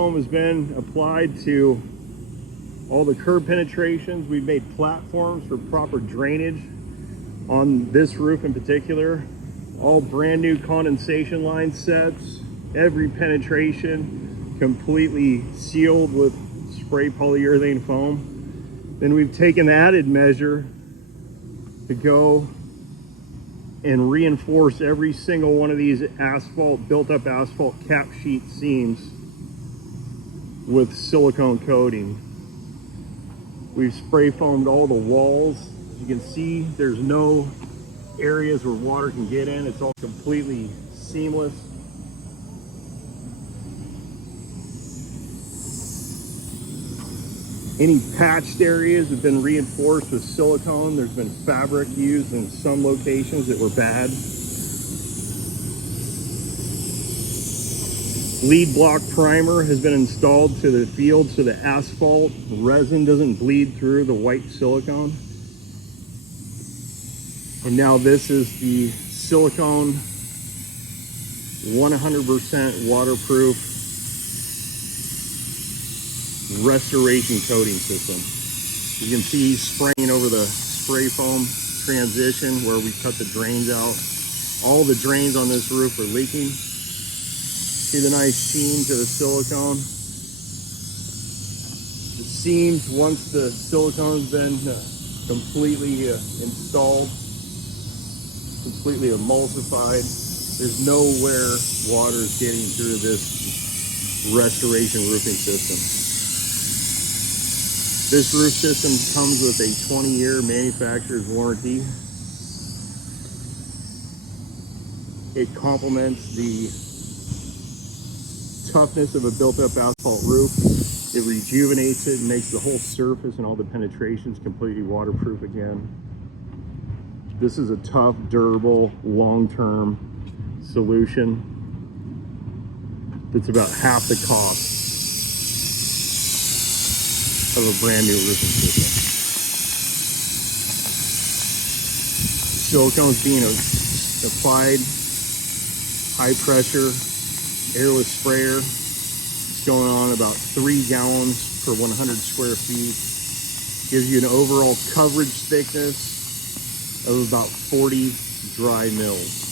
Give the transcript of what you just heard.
Foam has been applied to all the curb penetrations. We've made platforms for proper drainage on this roof in particular. All brand new condensation line sets. Every penetration completely sealed with spray polyurethane foam. Then we've taken the added measure to go and reinforce every single one of these asphalt, built-up asphalt cap sheet seams with silicone coating. We've spray foamed all the walls. As you can see, there's no areas where water can get in. It's all completely seamless. Any patched areas have been reinforced with silicone. There's been fabric used in some locations that were bad. Lead block primer has been installed to the field so the asphalt resin doesn't bleed through the white silicone. And now this is the silicone 100% waterproof restoration coating system. You can see spraying over the spray foam transition where we cut the drains out. All the drains on this roof are leaking. See the nice sheen to the silicone. The seams, once the silicone's been completely installed, completely emulsified, there's nowhere water is getting through this restoration roofing system. This roof system comes with a 20-year manufacturer's warranty. It complements the toughness of a built-up asphalt roof. It rejuvenates it and makes the whole surface and all the penetrations completely waterproof again. This is a tough, durable, long-term solution that's about half the cost of a brand new roofing system. Silicone's being applied, high pressure, airless sprayer. It's going on about 3 gallons per 100 square feet. Gives you an overall coverage thickness of about 40 dry mils.